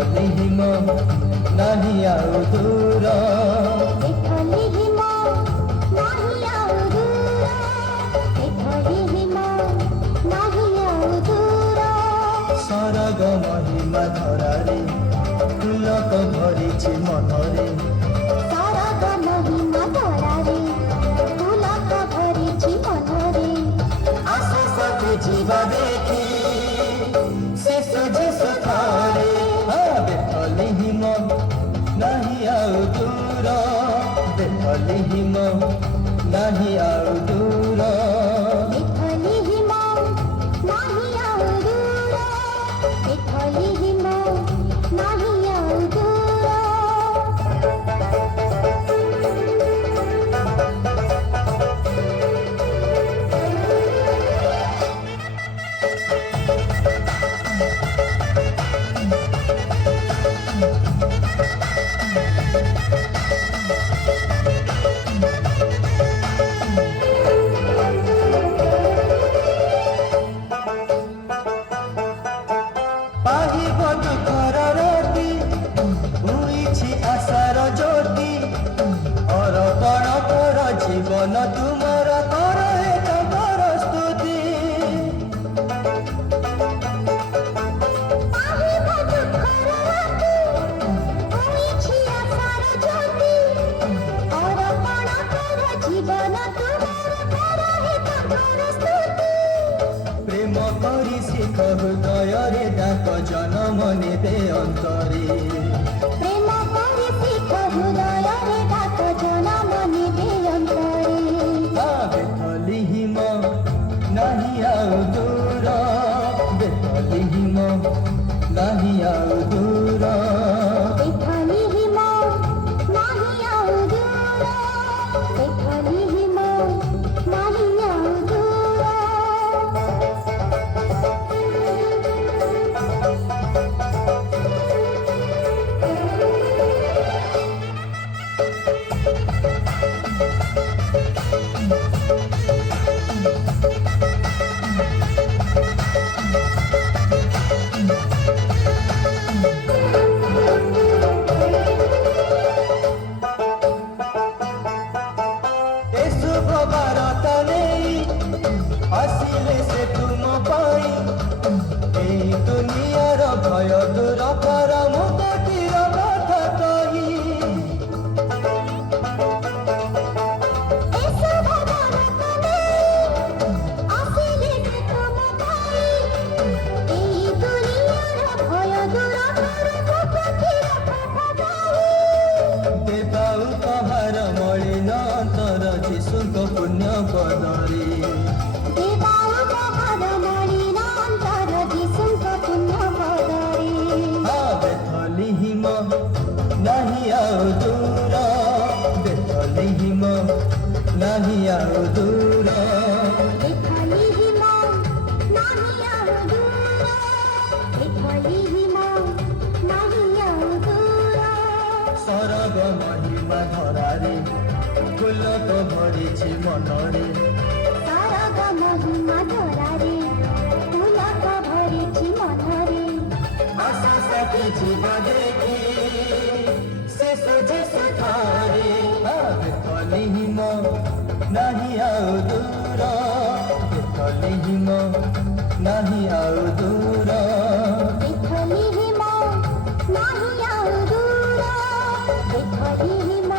देखली हिम नाही आउ दूर देखली हिम नाही आउ दूर देखली हिम नाही आउ दूर सरग महिमा धरारे फुलक भरिछि मनरे सरग महिमा धरारे फुलक भरिछि मनरे आस सके जीवा देखी शिशु जीशु थारे देखली हिम नाही आउ दूर देखली हिम नाही आउ दूर देखली हिम नाही आउ दूर देखली हिम नाही आउ दूर पाहिब दुखर राति उइछि आशार ज्योति अर्पण कर जीवन तुमर कर तमर स्तुति पाहिब दुखर राति होइछि आशार ज्योति अर्पण कर जीवन तुमर कर तमर स्तुति प्रेम करी शिख हृदय डाक जनम नेबे अंतरे प्रेम करि शिख हृदय डाक जनम निबे अंतरे देखली हिम नाही आउ दूर देखली हिम नाही आउ दूर देखली हिम नाही आउ दूर देखली हिम नाही आउ दूर शुभ भारत नहीं आसिले से तुम पाई ए दुनियार भय दूर कर मुक्तिर कथा कही ऐसा भारत में आसिले से तुम पाई ए दुनियार भय दूर कर मुक्तिर कथा कही देवा उपहार मलिन अंतर जीशुक पुण्य पदरे देवा उपहार मलिन अंतर जीशुक पुण्य पदरे देखली हिम नाही आउ दूर देखली हिम नाही आउ दूर देखली हिम नाही आउ दूर देखली हिम नाही आउ दूर सरग महिमा धरारे फुलक भरिछि मनरे सरग महिमा धरारे फुलक भरिछि मनरे आशा सके जीव देखी शिशु जीशु थारे देखली हिम नाही आउ दूर देखली हिम नाही आउ दूर देखली हिम नाही आउ दूर देखली हिम